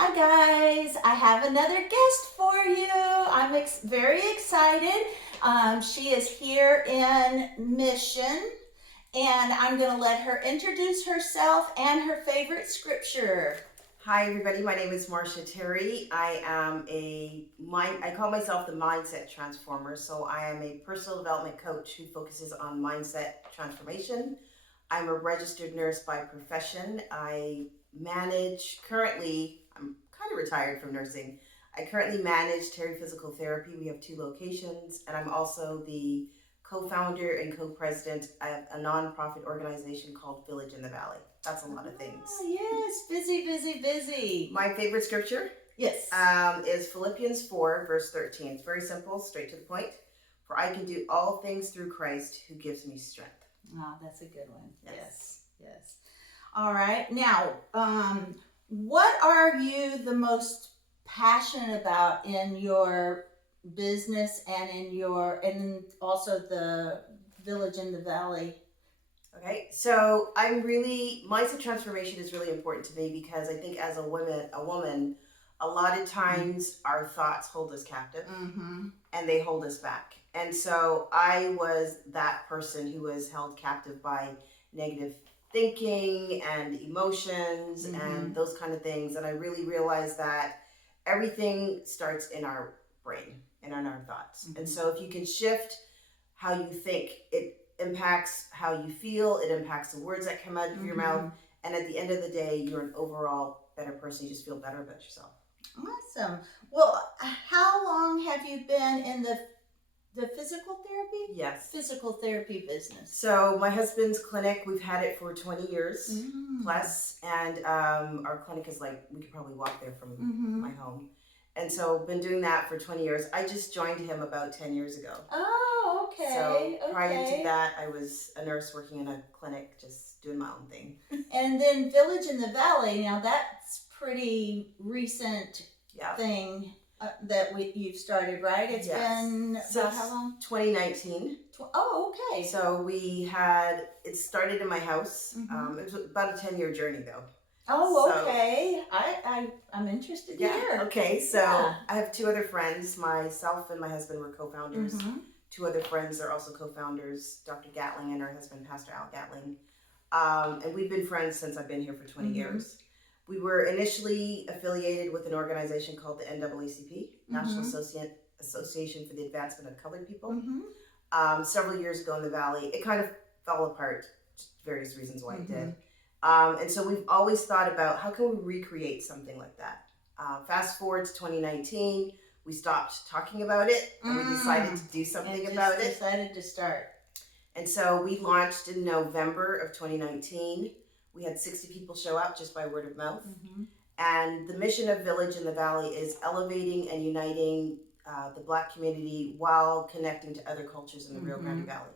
Hi guys, I have another guest for you. I'm very excited. She is here in Mission, and I'm going to let her introduce herself and her favorite scripture. Hi everybody, my name is Marsha Terry. I call myself the mindset transformer. So I am a personal development coach who focuses on mindset transformation. I'm a registered nurse by profession. I'm kind of retired from nursing. I currently manage Terry Physical Therapy. We have 2 locations, and I'm also the co-founder and co-president of a nonprofit organization called Village in the Valley. That's a lot of things. Oh, yes, busy, busy, busy. My favorite scripture Yes. is Philippians 4, verse 13. It's very simple, straight to the point. For I can do all things through Christ who gives me strength. Oh, that's a good one. Yes. Yes. All right. Now, what are you the most passionate about in your business and also the Village in the Valley? Okay, so mindset transformation is really important to me because I think as a woman, a lot of times our thoughts hold us captive and they hold us back. And so I was that person who was held captive by negative thinking and emotions and those kind of things. And I really realized that everything starts in our brain and in our thoughts. And so if you can shift how you think, it impacts how you feel, it impacts the words that come out of your mouth, and at the end of the day, you're an overall better person. You just feel better about yourself. Awesome. Well, how long have you been in the physical therapy? Yes. Physical therapy business. So my husband's clinic, we've had it for 20 years plus, and our clinic is like, we could probably walk there from my home. And so been doing that for 20 years. I just joined him about 10 years ago. Oh, okay. So prior to that, I was a nurse working in a clinic, just doing my own thing. And then Village in the Valley, now that's pretty recent thing that you've started, right? It's been about how long? 2019. Oh, okay. So it started in my house. It was about a 10-year journey though. Oh, okay. I'm interested here. Okay, so I have 2 other friends. Myself and my husband were co-founders. 2 other friends are also co-founders, Dr. Gatling and her husband, Pastor Al Gatling. And we've been friends since I've been here for 20 years. We were initially affiliated with an organization called the NAACP, National Association for the Advancement of Colored People. Several years ago in the Valley, it kind of fell apart, various reasons why it did. And so we've always thought about how can we recreate something like that. Fast forward to 2019, we stopped talking about it and we decided to do something about it. Decided to start. And so we launched in November of 2019. We had 60 people show up just by word of mouth. And the mission of Village in the Valley is elevating and uniting the Black community while connecting to other cultures in the Rio Grande Valley.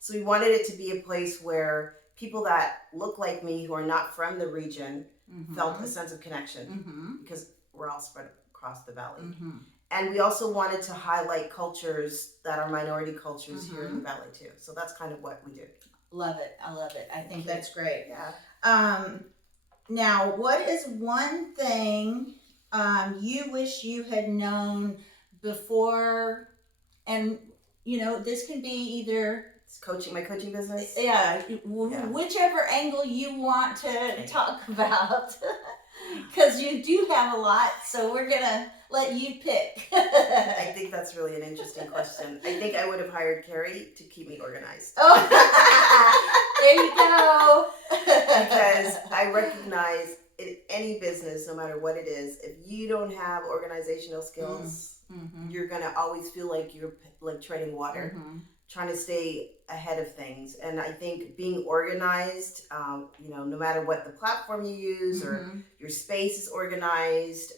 So we wanted it to be a place where people that look like me, who are not from the region, felt a sense of connection because we're all spread across the valley. And we also wanted to highlight cultures that are minority cultures here in the valley too. So that's kind of what we do. Love it. I love it. I think that's great. Yeah. Now, what is one thing you wish you had known before? And, this can be either my coaching business. Whichever angle you want to talk about, because you do have a lot, so we're gonna let you pick. I think that's really an interesting question. I think I would have hired Carrie to keep me organized. Oh, there you go. Because I recognize in any business, no matter what it is, if you don't have organizational skills, you're gonna always feel like you're like treading water. Trying to stay ahead of things. And I think being organized, no matter what the platform you use or your space is organized,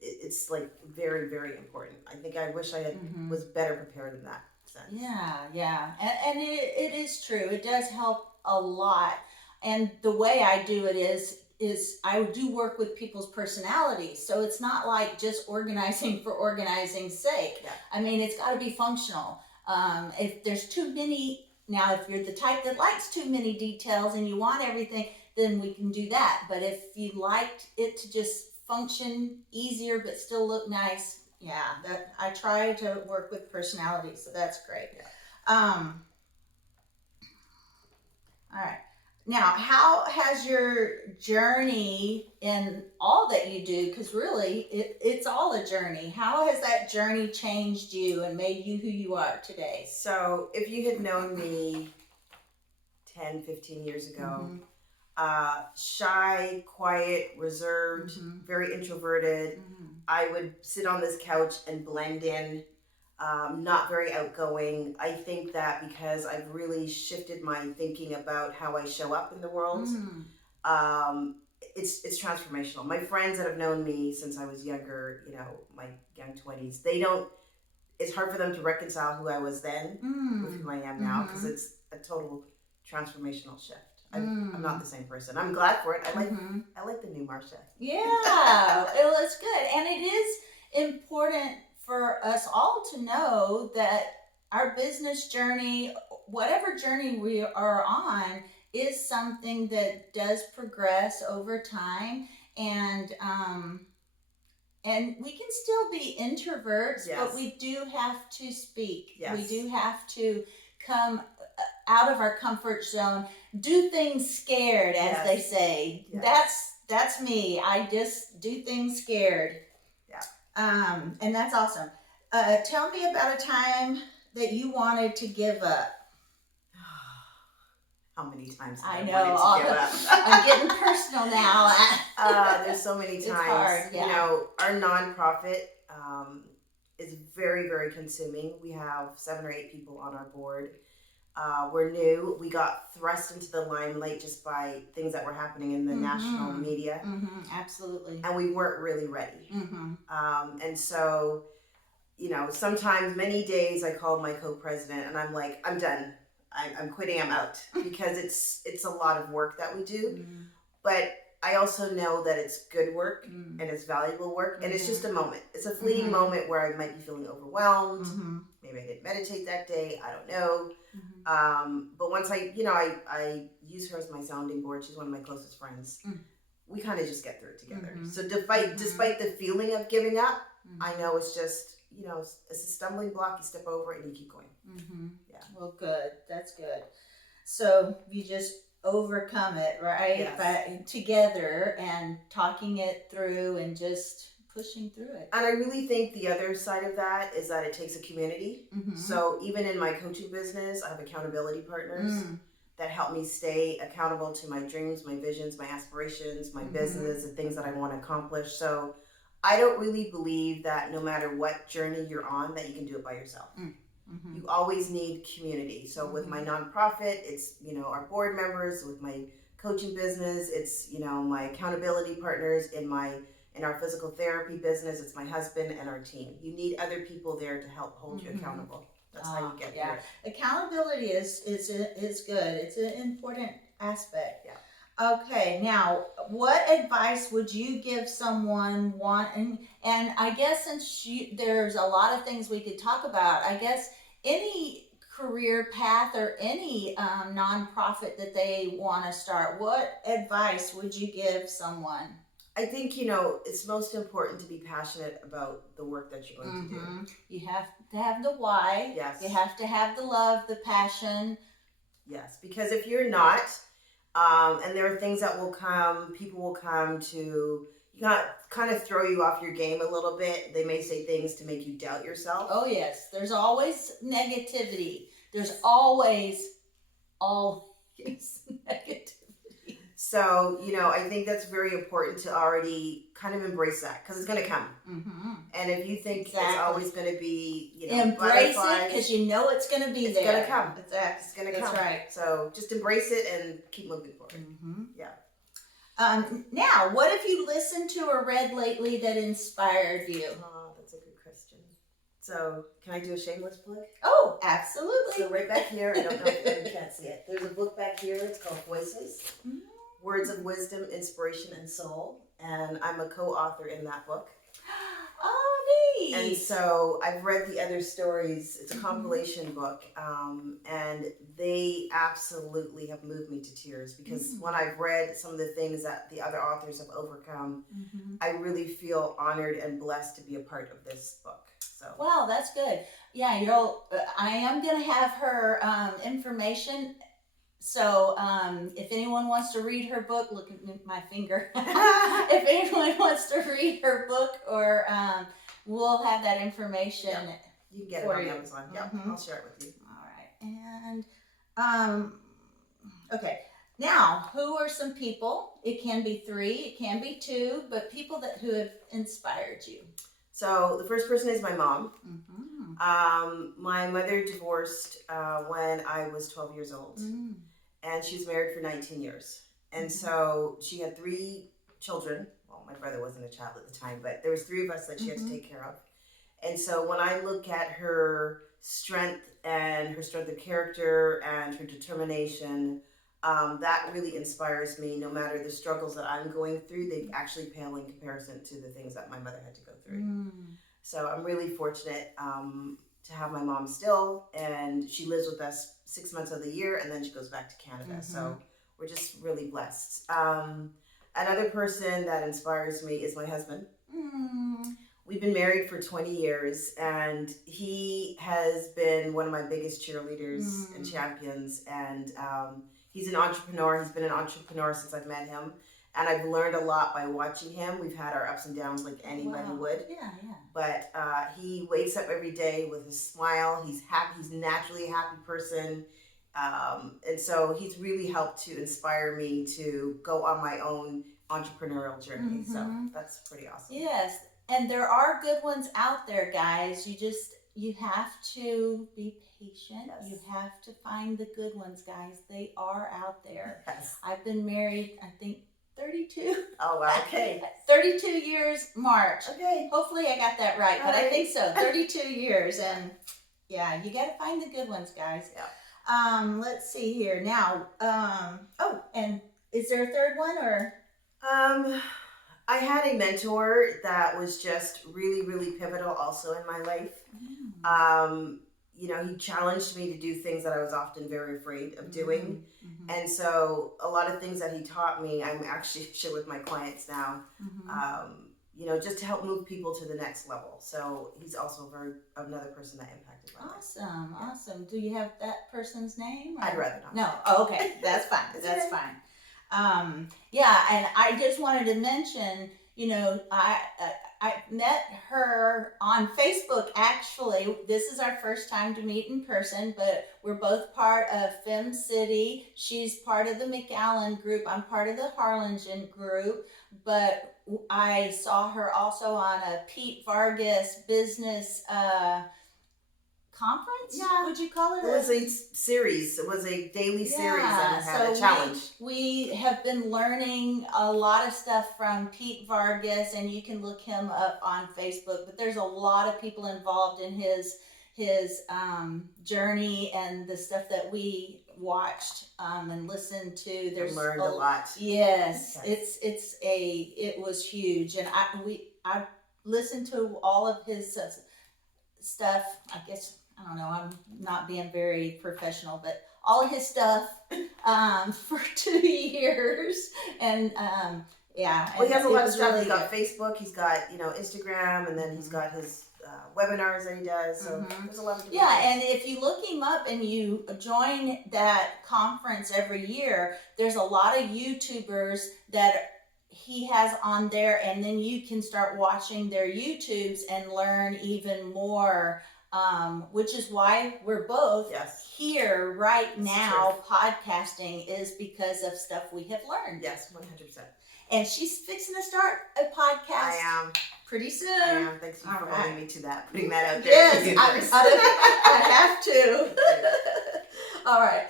it's like very, very important. I think I wish I was better prepared in that sense. Yeah. And it is true. It does help a lot. And the way I do it is I do work with people's personalities. So it's not like just organizing for organizing's sake. Yeah. I mean, it's got to be functional. If there's too many, now if you're the type that likes too many details and you want everything, then we can do that. But if you liked it to just function easier but still look nice. Yeah, that I try to work with personality, so that's great. Yeah. All right. Now, how has your journey in all that you do, because really it's all a journey, how has that journey changed you and made you who you are today? So if you had known me 10, 15 years ago, shy, quiet, reserved, very introverted, I would sit on this couch and blend in, not very outgoing. I think that because I've really shifted my thinking about how I show up in the world, it's transformational. My friends that have known me since I was younger, my young 20s, it's hard for them to reconcile who I was then with who I am now, because it's a total transformational shift. I'm not the same person. I'm glad for it. I like the new Marsha. Yeah, well, it's good. And it is important for us all to know that our business journey, whatever journey we are on, is something that does progress over time. And we can still be introverts, Yes. but we do have to speak. Yes. We do have to come out of our comfort zone, do things scared, as they say. Yes. That's me. I just do things scared. Yeah. And that's awesome. Tell me about a time that you wanted to give up. How many times I have know. I wanted to give up? I'm getting personal now. There's so many times. It's hard, yeah. Our nonprofit is very, very consuming. We have 7 or 8 people on our board. We're new. We got thrust into the limelight just by things that were happening in the national media. Absolutely. And we weren't really ready. And so, sometimes, many days I called my co-president and I'm like, I'm done. I'm quitting. I'm out, because it's a lot of work that we do. But I also know that it's good work and it's valuable work, and it's just a moment. It's a fleeting moment where I might be feeling overwhelmed. Maybe I didn't meditate that day. I don't know. But once I use her as my sounding board. She's one of my closest friends. We kind of just get through it together. So despite the feeling of giving up, I know it's just, it's a stumbling block. You step over it and you keep going. Yeah. Well, good. That's good. So you just overcome it, right? Yes. By together and talking it through and just pushing through it. And I really think the other side of that is that it takes a community. So even in my coaching business, I have accountability partners that help me stay accountable to my dreams, my visions, my aspirations, my business, the things that I want to accomplish. So I don't really believe that no matter what journey you're on, that you can do it by yourself. You always need community. So with my nonprofit, it's, our board members. With my coaching business, it's, my accountability partners. In our physical therapy business, it's my husband and our team. You need other people there to help hold you accountable. That's how you get through it. Accountability is good. It's an important aspect. Yeah. Okay, now what advice would you give someone wanting, and I guess since there's a lot of things we could talk about, I guess any career path or any nonprofit that they want to start, what advice would you give someone? I think, it's most important to be passionate about the work that you're going to do. You have to have the why. Yes. You have to have the love, the passion. Yes, because if you're not, and there are things that will come, people will come to, kind of throw you off your game a little bit. They may say things to make you doubt yourself. Oh, yes. There's always negativity. There's always negativity. So, I think that's very important to already kind of embrace that, because it's going to come. And if you think it's always going to be, embrace it, because it's going to be there. It's going to come. Exactly. It's going to come. That's right. So just embrace it and keep moving forward. Yeah. Now, what have you listened to or read lately that inspired you? Oh, that's a good question. So, can I do a shameless plug? Oh, absolutely. So right back here, I don't know if you can't see it. There's a book back here. It's called Voices. Words of Wisdom, Inspiration, and Soul. And I'm a co-author in that book. Oh, And so I've read the other stories. It's a compilation book, and they absolutely have moved me to tears because when I've read some of the things that the other authors have overcome, I really feel honored and blessed to be a part of this book. So wow, that's good. Yeah, I am gonna have her information. So if anyone wants to read her book, look at my finger. If anyone wants to read her book, or we'll have that information. Yep. You can get it on Amazon. Yep, I'll share it with you. All right, and okay. Now, who are some people? It can be 3, it can be 2, but people who have inspired you. So the first person is my mom. My mother divorced when I was 12 years old, and she was married for 19 years. And so she had 3 children. Well, my brother wasn't a child at the time, but there was 3 of us that she had to take care of. And so when I look at her strength and her strength of character and her determination, that really inspires me. No matter the struggles that I'm going through, they actually pale in comparison to the things that my mother had to go through. So I'm really fortunate to have my mom still, and she lives with us 6 months of the year, and then she goes back to Canada. So we're just really blessed. Another person that inspires me is my husband. We've been married for 20 years, and he has been one of my biggest cheerleaders and champions. And he's an entrepreneur. He's been an entrepreneur since I've met him. And I've learned a lot by watching him. We've had our ups and downs like anybody would. Yeah. But he wakes up every day with a smile. He's happy. He's naturally a happy person. And so he's really helped to inspire me to go on my own entrepreneurial journey. So that's pretty awesome. Yes. And there are good ones out there, guys. You have to be patient. Yes. You have to find the good ones, guys. They are out there. Yes. I've been married, I think, 32. Oh, wow. Okay. 32 years, March. Okay. Hopefully I got that right, but I think so. 32 years. And yeah, you got to find the good ones, guys. Yeah. Let's see here. Now, and is there a third one or? I had a mentor that was just really, really pivotal also in my life. He challenged me to do things that I was often very afraid of doing. And so a lot of things that he taught me, I'm actually share with my clients now, just to help move people to the next level. So he's also another person that impacted my life. Awesome. Do you have that person's name? I'd rather not. No. Oh, okay. That's fine. That's fine. And I just wanted to mention, I met her on Facebook. Actually, this is our first time to meet in person, but we're both part of Fem City. She's part of the McAllen group. I'm part of the Harlingen group, but I saw her also on a Pete Vargas business conference? Yeah. Would you call it? It was a series. It was a daily series and it had a challenge. We have been learning a lot of stuff from Pete Vargas, and you can look him up on Facebook, but there's a lot of people involved in his journey and the stuff that we watched and listened to. There's learned a lot. Yes. It was huge, and I listened to all of his stuff. I guess, I don't know, I'm not being very professional, but all of his stuff for 2 years. And well, he has a lot of stuff. Really, he's got Facebook, he's got Instagram, and then he's got his webinars that he does. So there's a lot of things. And if you look him up and you join that conference every year, there's a lot of YouTubers that he has on there, and then you can start watching their YouTubes and learn even more, which is why we're both here right now podcasting, is because of stuff we have learned. Yes, 100%. And she's fixing to start a podcast. I am. Pretty soon. I am. Thanks for holding me to that, putting that out there. Yes, I have to. All right.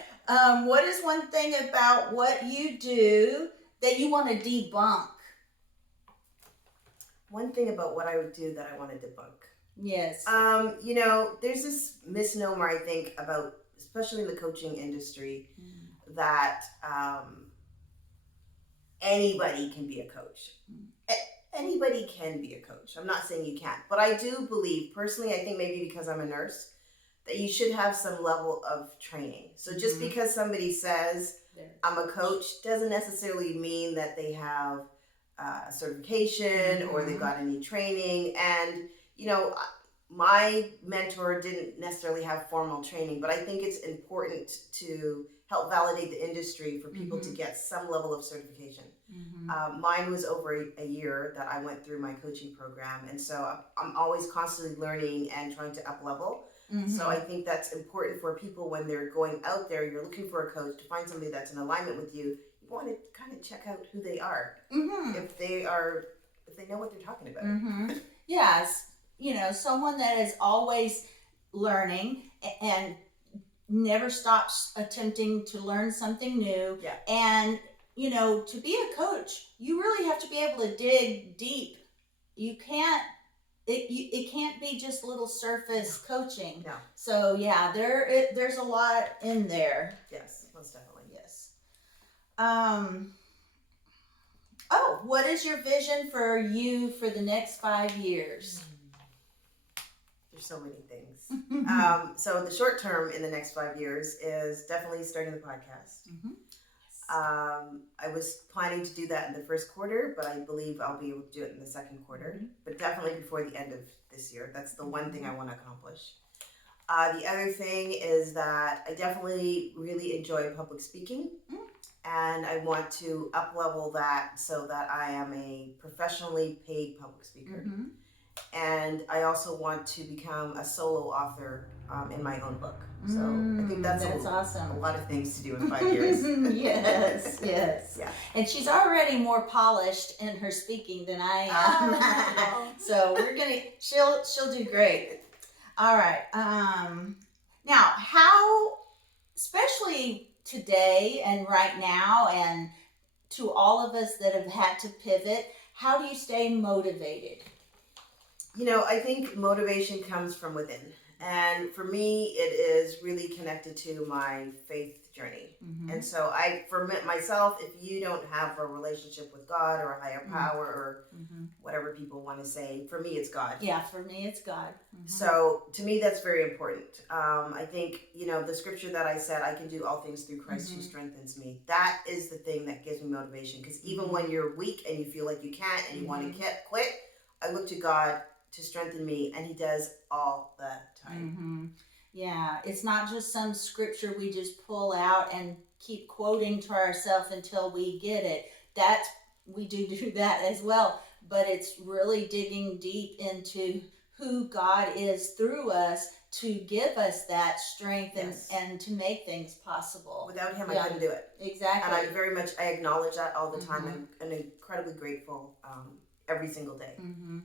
What is one thing about what you do that you want to debunk? One thing about what I would do that I want to debunk. Yes. There's this misnomer, I think, about, especially in the coaching industry, anybody can be a coach. Anybody anybody can be a coach. I'm not saying you can't, but I do believe personally, I think maybe because I'm a nurse, that you should have some level of training. So just because somebody says I'm a coach doesn't necessarily mean that they have a certification or they got any training. And, you know, my mentor didn't necessarily have formal training, but I think it's important to help validate the industry for people to get some level of certification. Mine was over a year that I went through my coaching program. And so I'm always constantly learning and trying to up level. So I think that's important for people when they're going out there, you're looking for a coach to find somebody that's in alignment with you. You want to kind of check out who they are. If they know what they're talking about. Yes. You know, someone that is always learning and never stops attempting to learn something new. Yeah. And, you know, to be a coach, you really have to be able to dig deep. You can't, it can't be just little surface coaching. No. So yeah, there's a lot in there. Yes, most definitely. Yes. Oh, what is your vision for you for the next 5 years? There's so many things. So the short term in the next 5 years is definitely starting the podcast. I was planning to do that in the first quarter, but I believe I'll be able to do it in the second quarter, but definitely before the end of this year. That's the one thing I want to accomplish. The other thing is that I definitely really enjoy public speaking, and I want to up level that so that I am a professionally paid public speaker. And I also want to become a solo author in my own book. So I think that's awesome. A lot of things to do in 5 years. Yes. Yeah. And she's already more polished in her speaking than I am. So she'll do great. All right. Now, how, especially today and right now, and to all of us that have had to pivot, how do you stay motivated? You know, I think motivation comes from within. And for me, it is really connected to my faith journey. And so for myself, if you don't have a relationship with God or a higher power or whatever people want to say, for me, it's God. Yeah, for me, it's God. So to me, that's very important. I think, you know, the scripture that I said, I can do all things through Christ who strengthens me. That is the thing that gives me motivation. Because even when you're weak and you feel like you can't and you want to quit, I look to God to strengthen me, and he does all the time. Yeah, it's not just some scripture we just pull out and keep quoting to ourselves until we get it. We do that as well, but it's really digging deep into who God is through us to give us that strength and to make things possible. Without him, I couldn't do it. Exactly. And I acknowledge that all the time. I'm incredibly grateful every single day.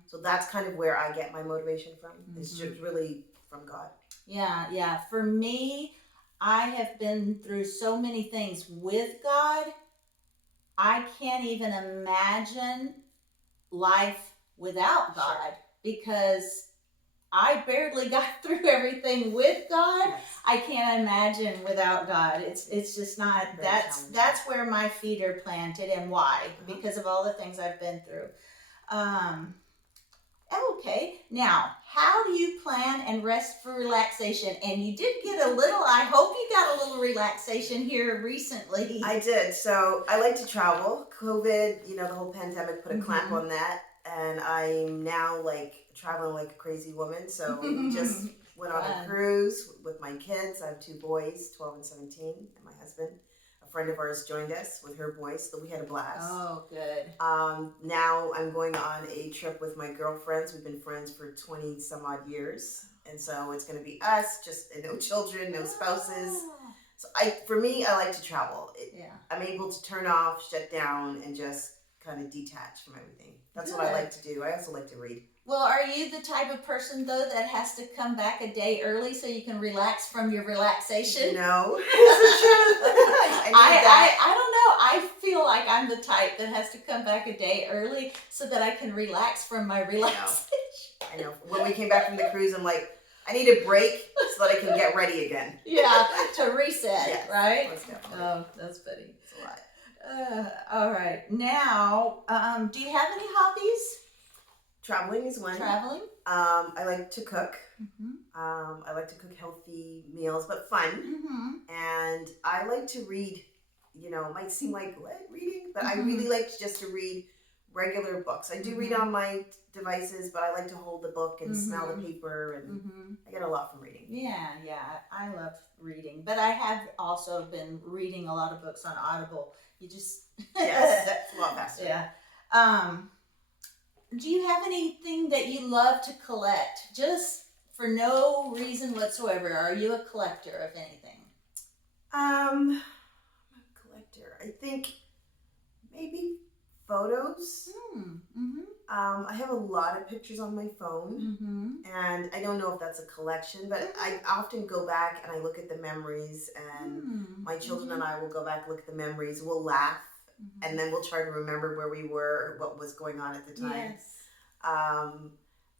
So that's kind of where I get my motivation from. It's just really from God. Yeah. For me, I have been through so many things with God. I can't even imagine life without God because I barely got through everything with God. I can't imagine without God. It's just not. That's where my feet are planted, and why? Because of all the things I've been through. Okay, now, how do you plan and rest for relaxation? And you did get I hope you got a little relaxation here recently. I did. So I like to travel. COVID, the whole pandemic put a clamp on that. And I'm now traveling like a crazy woman. So we just went on a cruise with my kids. I have 2 boys, 12 and 17, and my husband. A friend of ours joined us with her boys, so we had a blast. Oh, good. Now I'm going on a trip with my girlfriends. We've been friends for 20 some odd years. And so it's going to be us, just no children, no spouses. So for me, I like to travel. I'm able to turn off, shut down, and just kind of detach from everything. That's what I like to do. I also like to read. Well, are you the type of person, though, that has to come back a day early so you can relax from your relaxation? No. I don't know. I feel like I'm the type that has to come back a day early so that I can relax from my relaxation. I know. When we came back from the cruise, I'm like, I need a break so that I can get ready again. Yeah, to reset, right? Oh, that's funny. It's a lot. All right. Now, do you have any hobbies? Traveling is one. Traveling? I like to cook. I like to cook healthy meals, but fun. And I like to read. You know, it might seem like, what, reading? But I really like just to read regular books. I do read on my devices, but I like to hold the book and smell the paper, and I get a lot from reading. Yeah, I love reading, but I have also been reading a lot of books on Audible. You just yes, it's a lot faster. Yeah. Do you have anything that you love to collect, just for no reason whatsoever? Are you a collector of anything? I'm a collector. I think maybe photos. I have a lot of pictures on my phone, and I don't know if that's a collection, but I often go back and I look at the memories, and my children and I will go back and look at the memories. We'll laugh, and then we'll try to remember where we were, what was going on at the time. Yes.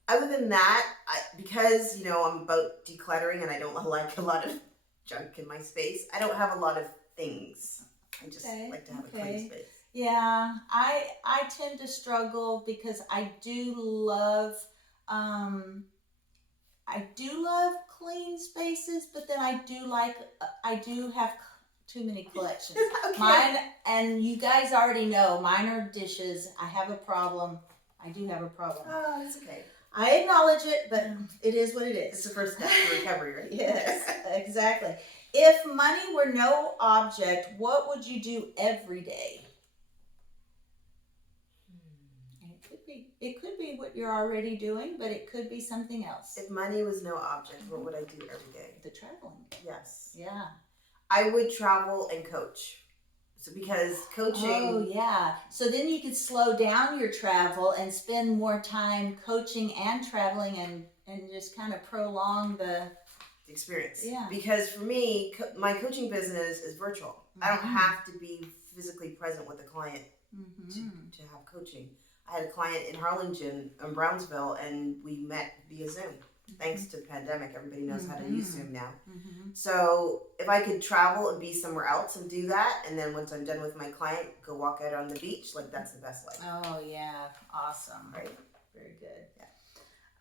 Other than that, because, you know, I'm about decluttering and I don't like a lot of junk in my space, I don't have a lot of things. I just like to have a clean space. Yeah, I tend to struggle because I do love clean spaces, but then I do have too many collections. Okay. Mine, and you guys already know, mine are dishes. I have a problem. I do have a problem. Oh, that's okay. I acknowledge it, but it is what it is. It's the first step to recovery, right? Yes, exactly. If money were no object, what would you do every day? It could be what you're already doing, but it could be something else. If money was no object, what would I do every day? The traveling. Yes. Yeah. I would travel and coach. So because coaching. Oh, yeah. So then you could slow down your travel and spend more time coaching and traveling and just kind of prolong the experience. Yeah. Because for me, my coaching business is virtual. I don't have to be physically present with a client to have coaching. I had a client in Harlingen, in Brownsville, and we met via Zoom. Thanks to the pandemic, everybody knows how to use Zoom now. So if I could travel and be somewhere else and do that, and then once I'm done with my client, go walk out on the beach, like that's the best life. Oh yeah, awesome. Right. Very good. Yeah.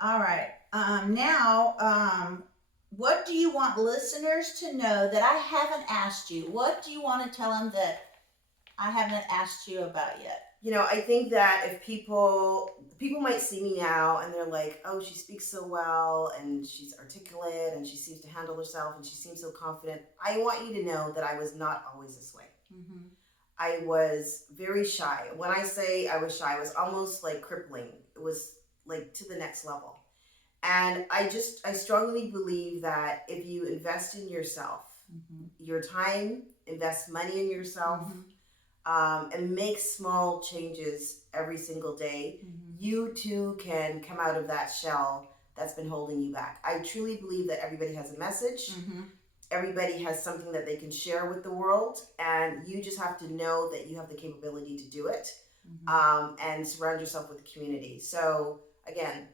All right. Now, what do you want listeners to know that I haven't asked you? What do you want to tell them that I haven't asked you about yet? You know, I think that if people might see me now and they're like, oh, she speaks so well and she's articulate and she seems to handle herself and she seems so confident. I want you to know that I was not always this way. I was very shy. When I say I was shy, it was almost like crippling. It was like to the next level. And I strongly believe that if you invest in yourself, your time, invest money in yourself, and make small changes every single day, you too can come out of that shell that's been holding you back. I truly believe that everybody has a message. Everybody has something that they can share with the world, and you just have to know that you have the capability to do it, and surround yourself with a community. So again,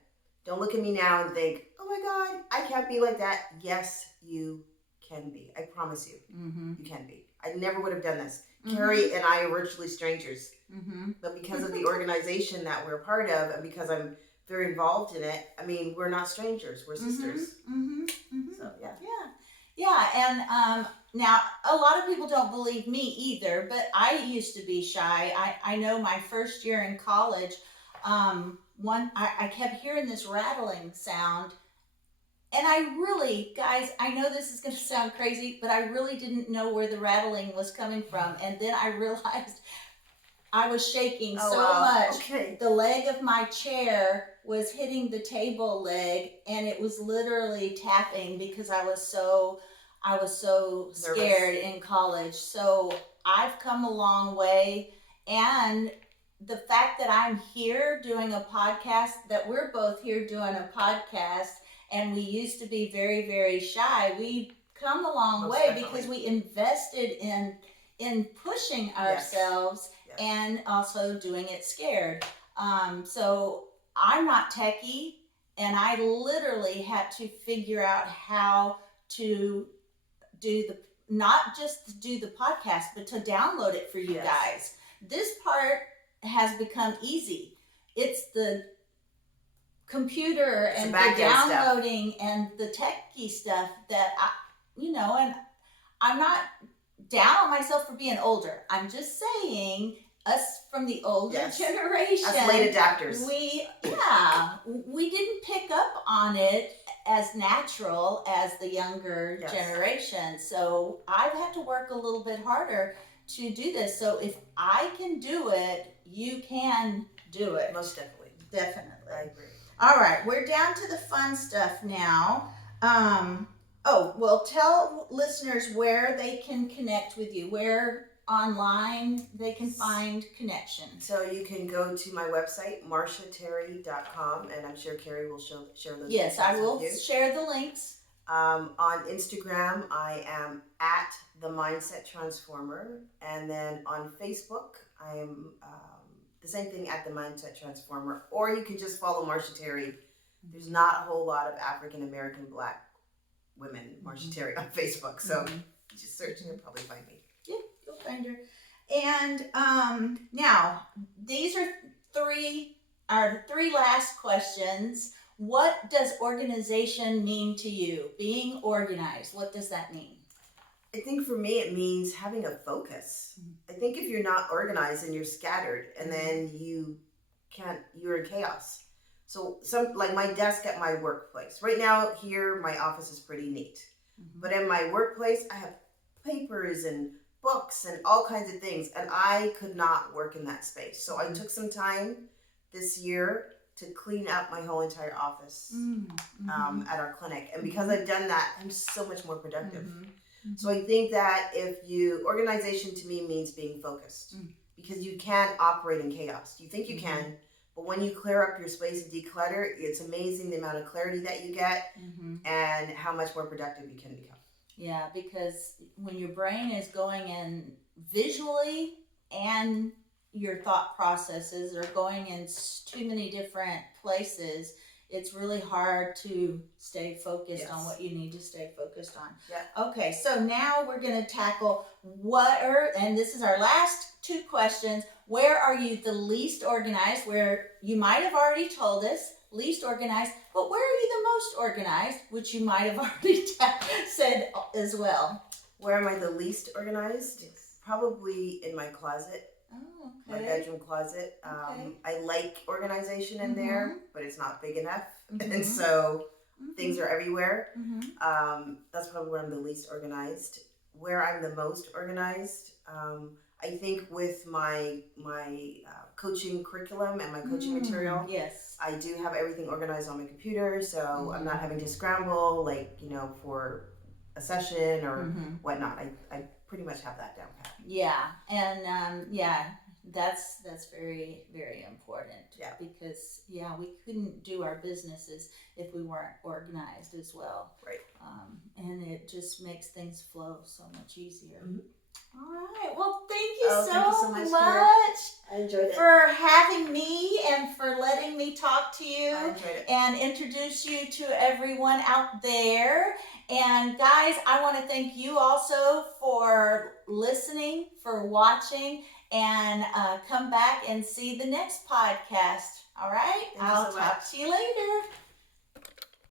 don't look at me now and think, oh my God, I can't be like that. Yes, you can be. I promise you, you can be. I never would have done this. Carrie and I are virtually strangers, but because of the organization that we're part of, and because I'm very involved in it, I mean, we're not strangers. We're sisters. So yeah. And now a lot of people don't believe me either, but I used to be shy. I know my first year in college, I kept hearing this rattling sound. And I really, guys, I know this is going to sound crazy, but I really didn't know where the rattling was coming from. And then I realized I was shaking much. Okay. The leg of my chair was hitting the table leg, and it was literally tapping because I was so scared in college. So I've come a long way. And the fact that I'm here doing a podcast, that we're both here doing a podcast, and we used to be very, very shy. We've come a long way because we invested in pushing ourselves and also doing it scared. So I'm not techie, and I literally had to figure out how to not just to do the podcast, but to download it for you guys. This part has become easy. It's the computer It's and the the back end stuff. downloading and the techie stuff that and I'm not down on myself for being older. I'm just saying, us from the older Yes. generation, Us late adapters. we didn't pick up on it as natural as the younger Yes. generation. So I've had to work a little bit harder to do this. So if I can do it, you can do it. Most definitely. Definitely. I agree. All right, we're down to the fun stuff now. Tell listeners where they can connect with you, where online they can find connection. So you can go to my website, marshaterry.com, and I'm sure Carrie will share those. Yes, I will with you. share the links. On Instagram, I am at the Mindset Transformer, and then on Facebook, I am the same thing, at the Mindset Transformer. Or you can just follow Marsha Terry. There's not a whole lot of African American Black women, Marsha Terry, on Facebook, so just search and you'll probably find me. Yeah, you'll find her. And now these are our three last questions. What does organization mean to you? Being organized, what does that mean? I think for me, it means having a focus. I think if you're not organized and you're scattered, and then you're in chaos. So like my desk at my workplace. Right now here, my office is pretty neat. But in my workplace, I have papers and books and all kinds of things, and I could not work in that space. So I took some time this year to clean up my whole entire office at our clinic. And because I've done that, I'm so much more productive. So I think that organization to me means being focused, because you can't operate in chaos. You think you can, but when you clear up your space and declutter, it's amazing the amount of clarity that you get and how much more productive you can become. Yeah, because when your brain is going in visually and your thought processes are going in too many different places, it's really hard to stay focused on what you need to stay focused on. Yeah. Okay, so now we're going to tackle and this is our last two questions. Where are you the least organized? Where you might have already told us, least organized, but where are you the most organized, which you might have already said as well. Where am I the least organized? Yes. Probably in my closet. Oh, My okay. bedroom closet. Okay. I like organization in there, but it's not big enough. And so things are everywhere. That's probably where I'm the least organized. Where I'm the most organized, I think with my coaching curriculum and my coaching material. Yes. I do have everything organized on my computer, so I'm not having to scramble for a session or whatnot. I pretty much have that down pat. Yeah, and that's very, very important. Yeah. Because we couldn't do our businesses if we weren't organized as well. Right. And it just makes things flow so much easier. All right. Well, thank you so much. I enjoyed it. For having me and for letting me talk to you. I enjoyed it. And introduce you to everyone out there. And guys, I want to thank you also for listening, for watching, and come back and see the next podcast. All right? Thank you so I'll talk to you later.